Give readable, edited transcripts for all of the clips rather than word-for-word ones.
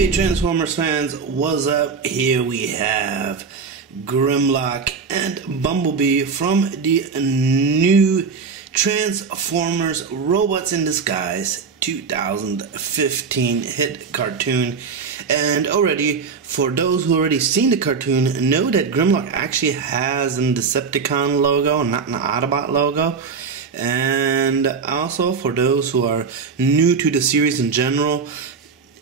Hey Transformers fans, what's up? Here we have Grimlock and Bumblebee from the new Transformers Robots in Disguise 2015 hit cartoon. And already, for those who already seen the cartoon, know that Grimlock actually has a Decepticon logo, not an Autobot logo. And also, for those who are new to the series in general,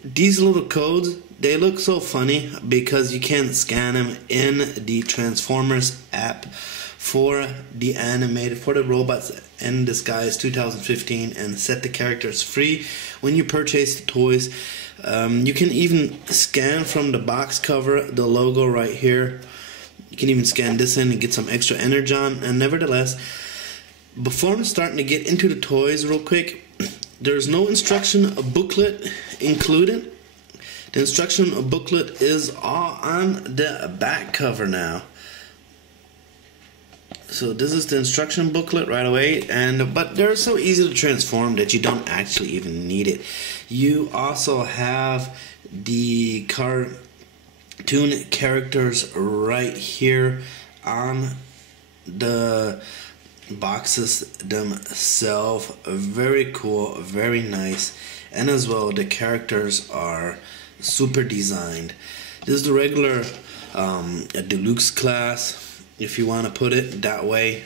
these little codes, they look so funny because you can scan them in the Transformers app for the animated, for the Robots in Disguise 2015, and set the characters free when you purchase the toys. You can even scan from the box cover the logo right here. You can even scan this in and get some extra energon. And nevertheless, before I'm starting to get into the toys real quick, there's no instruction booklet included. The instruction booklet is all on the back cover now. So this is the instruction booklet right away, but they're so easy to transform that you don't actually even need it. You also have the cartoon characters right here on the boxes themselves. Very cool, very nice, and as well the characters are super designed. This is the regular deluxe class, if you want to put it that way.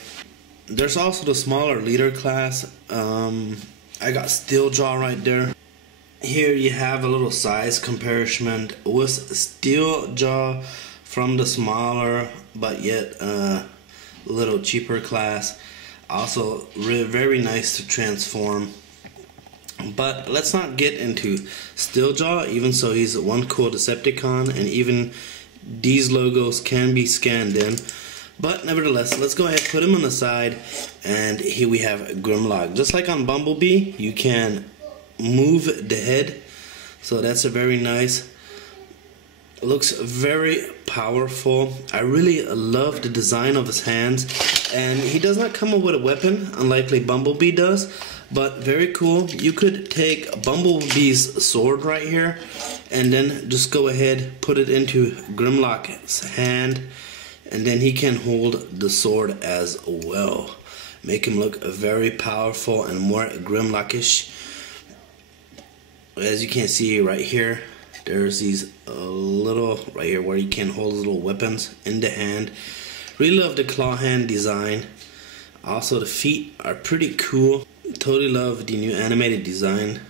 There's also the smaller leader class. I got Steeljaw right there. Here you have a little size comparison with Steeljaw from the smaller but yet little cheaper class. Also very nice to transform. But let's not get into Steeljaw, even so he's one cool Decepticon, and even these logos can be scanned in. But nevertheless, let's go ahead and put him on the side, and here we have Grimlock. Just like on Bumblebee, you can move the head, so that's a very nice. Looks very powerful. I really love the design of his hands, and he does not come with a weapon, unlike Bumblebee does, but very cool. You could take Bumblebee's sword right here, and then just go ahead, put it into Grimlock's hand, and then he can hold the sword as well. Make him look very powerful and more Grimlockish. As you can see right here, there's these little right here where you can hold little weapons in the hand. Really love the claw hand design. Also the feet are pretty cool. Totally love the new animated design.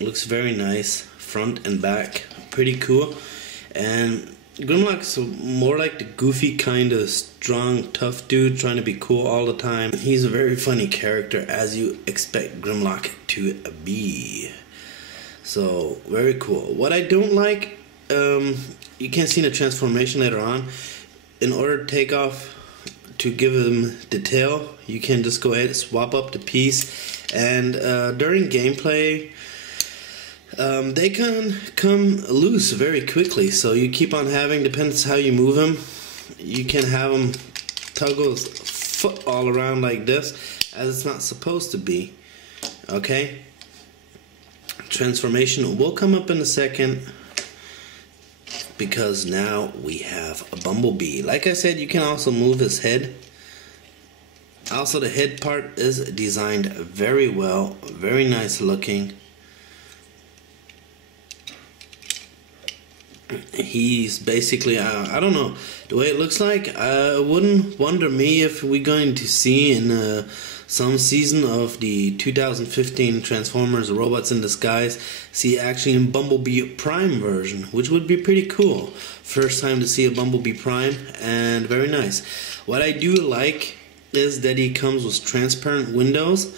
Looks very nice, front and back, pretty cool. And Grimlock's more like the goofy kind of strong, tough dude trying to be cool all the time. He's a very funny character, as you expect Grimlock to be. So very cool. What I don't like, you can see the transformation later on. In order to take off, to give him the tail, you can just go ahead and swap up the piece, and during gameplay they can come loose very quickly, so you keep on having, depends how you move him, you can have him toggle his foot all around like this, as it's not supposed to be. Okay, transformation will come up in a second, because now we have a Bumblebee. Like I said, you can also move his head. Also, the head part is designed very well, very nice looking. He's basically, I don't know, the way it looks like, wouldn't wonder me if we're going to see in some season of the 2015 Transformers Robots in Disguise, see actually in Bumblebee Prime version, which would be pretty cool. First time to see a Bumblebee Prime, and very nice. What I do like is that he comes with transparent windows.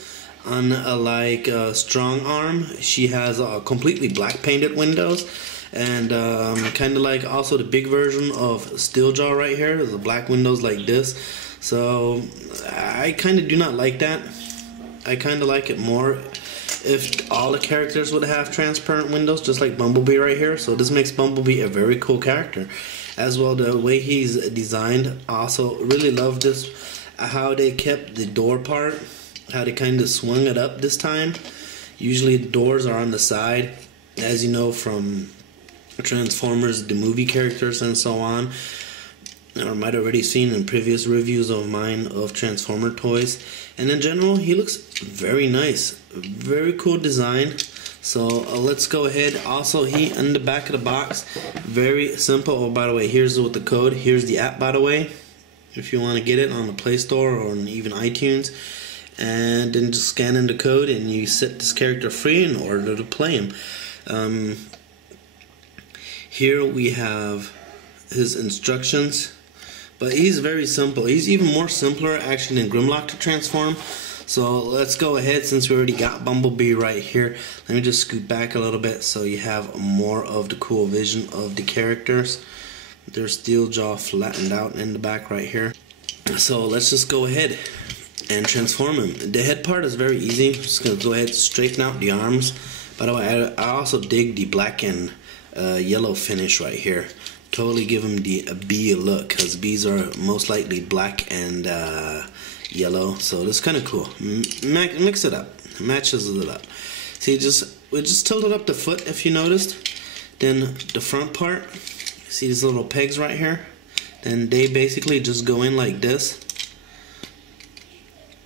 Unlike Strong Arm, she has completely black painted windows. And kind of like also the big version of Steeljaw right here, there's the black windows like this. So I kind of do not like that. I kind of like it more if all the characters would have transparent windows, just like Bumblebee right here. So this makes Bumblebee a very cool character. As well, the way he's designed, also really love this, how they kept the door part, how they kind of swung it up this time. Usually the doors are on the side, as you know from Transformers, the movie characters and so on, or might have already seen in previous reviews of mine of Transformer toys. And in general, he looks very nice, very cool design. So let's go ahead. Also, he in the back of the box, very simple. Oh, by the way, here's with the code. Here's the app, by the way, if you want to get it on the Play Store or on even iTunes. And then just scan in the code and you set this character free in order to play him. Here we have his instructions, but he's very simple. He's even more simpler actually than Grimlock to transform. So let's go ahead, since we already got Bumblebee right here. Let me just scoot back a little bit so you have more of the cool vision of the characters. Their steel jaw flattened out in the back right here. So let's just go ahead and transform him. The head part is very easy. I'm just going to go ahead and straighten out the arms. By the way, I also dig the black and yellow finish right here. Totally give him the bee look, because bees are most likely black and yellow. So that's kind of cool. Mix it up. Matches it up. See, we just tilted up the foot if you noticed. Then the front part, see these little pegs right here? Then they basically just go in like this.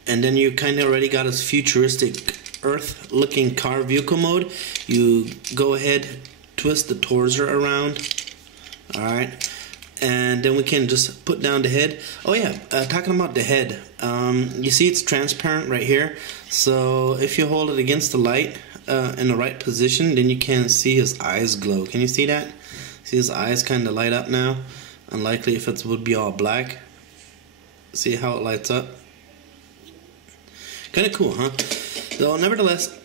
And then you kind of already got his futuristic Earth looking car vehicle mode. You go ahead, twist the torso around. Alright. And then we can just put down the head. Oh yeah, talking about the head. You see it's transparent right here. So if you hold it against the light in the right position, then you can see his eyes glow. Can you see that? See his eyes kind of light up now. Unlikely if it would be all black. See how it lights up? Kind of cool, huh? So nevertheless,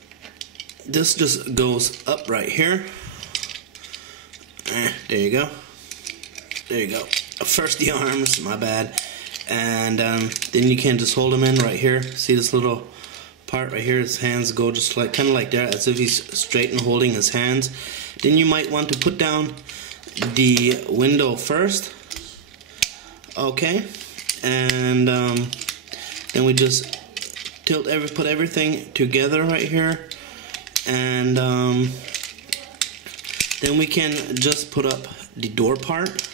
this just goes up right here. There you go. There you go. First the arms, my bad. And then you can just hold him in right here. See this little part right here? His hands go just like kind of like that, as if he's straight and holding his hands. Then you might want to put down the window first. Okay. And then we just put everything together right here. And then we can just put up the door part.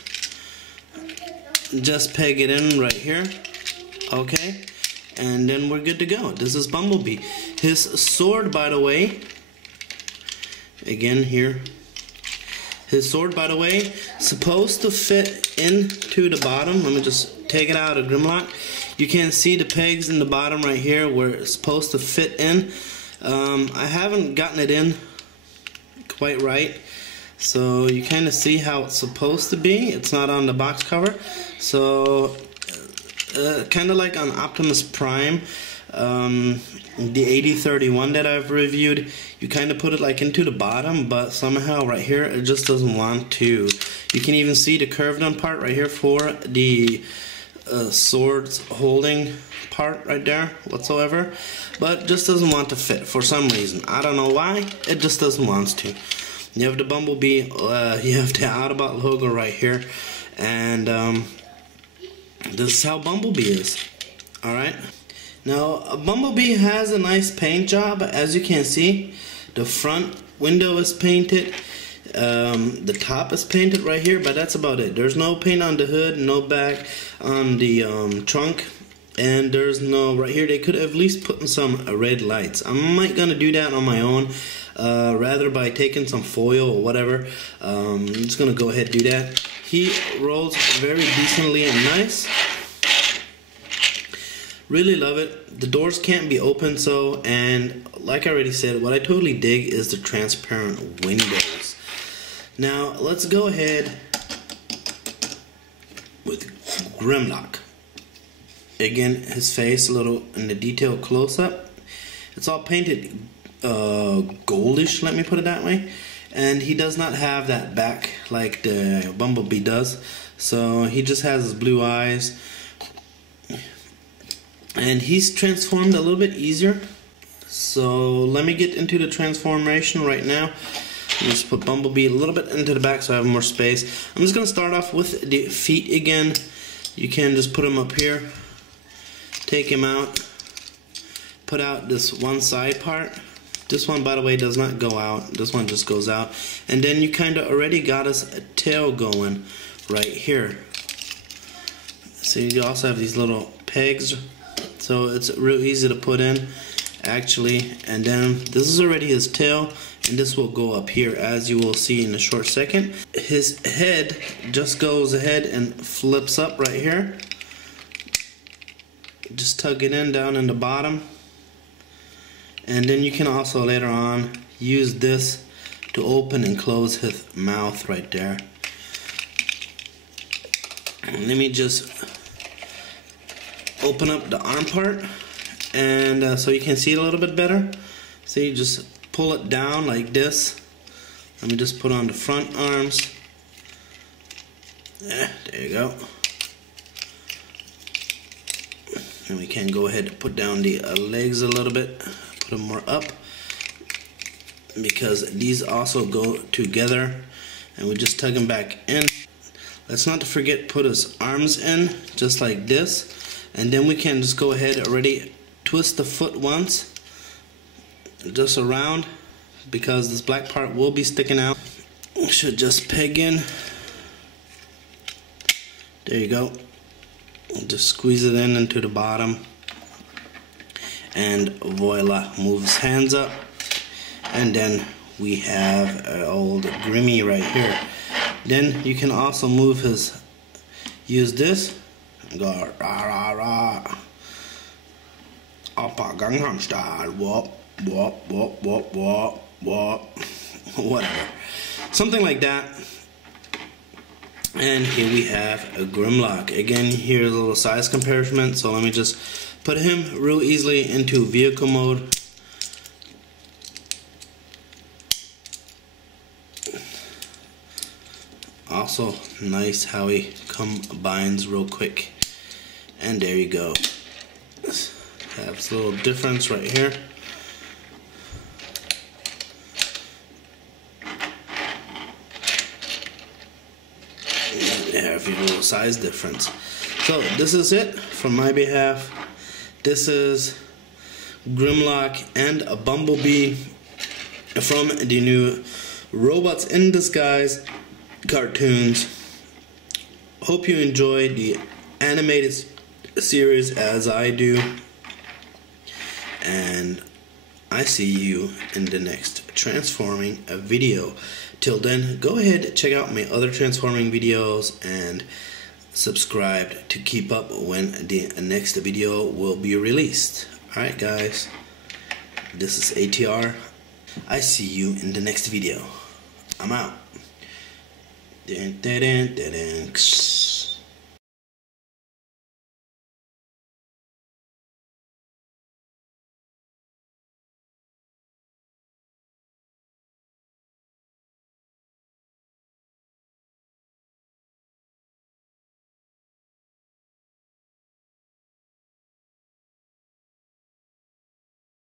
Just peg it in right here. Okay. And then we're good to go. This is Bumblebee. His sword, by the way, again here. His sword, by the way, supposed to fit into the bottom. Let me just take it out of Grimlock. You can see the pegs in the bottom right here where it's supposed to fit in. I haven't gotten it in quite right. So you kind of see how it's supposed to be. It's not on the box cover. So kind of like on Optimus Prime, the 8031 that I've reviewed, you kind of put it like into the bottom, but somehow right here it just doesn't want to. You can even see the curved on part right here for the sword's holding part right there whatsoever, but just doesn't want to fit for some reason. I don't know why, it just doesn't want to. You have the Bumblebee, you have the Autobot logo right here, and this is how Bumblebee is. Alright, now Bumblebee has a nice paint job. As you can see, the front window is painted, the top is painted right here, but that's about it. There's no paint on the hood, no back on the trunk, and there's no, right here they could have at least put in some red lights. I might gonna do that on my own, rather by taking some foil or whatever. I'm just gonna go ahead and do that. He rolls very decently and nice. Really love it. The doors can't be open, so, and like I already said, what I totally dig is the transparent windows. Now let's go ahead with Grimlock. Again, his face a little in the detail close up. It's all painted goldish, let me put it that way. And he does not have that back like the Bumblebee does. So he just has his blue eyes. And he's transformed a little bit easier. So let me get into the transformation right now. Just put Bumblebee a little bit into the back so I have more space. I'm just going to start off with the feet again. You can just put him up here. Take him out. Put out this one side part. This one, by the way, does not go out. This one just goes out. And then you kind of already got us a tail going right here. So you also have these little pegs. So it's real easy to put in, actually. And then this is already his tail. And this will go up here, as you will see in a short second. His head just goes ahead and flips up right here. Just tug it in down in the bottom. And then you can also later on use this to open and close his mouth right there. And let me just open up the arm part, and so you can see it a little bit better. So you just pull it down like this. Let me just put on the front arms. There you go. And we can go ahead and put down the legs a little bit. Put them more up, because these also go together, and we just tug them back in. Let's not forget put his arms in just like this, and then we can just go ahead already twist the foot once just around, because this black part will be sticking out. We should just peg in. There you go. Just squeeze it in into the bottom. And voila, move his hands up, and then we have an old Grimmy right here. Then you can also move his, use this, go rah rah rah, Oppa Gangnam Style, whoop whoop whoop whoop whoop whoop, whatever, something like that. And here we have a Grimlock. Again, here's a little size comparison. So let me just put him real easily into vehicle mode. Also, nice how he combines real quick. And there you go. Have a little difference right here. Have your little size difference. So this is it from my behalf. This is Grimlock and a Bumblebee from the new Robots in Disguise cartoons. Hope you enjoyed the animated series as I do, and I see you in the next transforming video. Till then, go ahead, check out my other transforming videos and subscribe to keep up when the next video will be released. Alright guys, this is ATR. I see you in the next video. I'm out. Dun, dun, dun, dun, dun.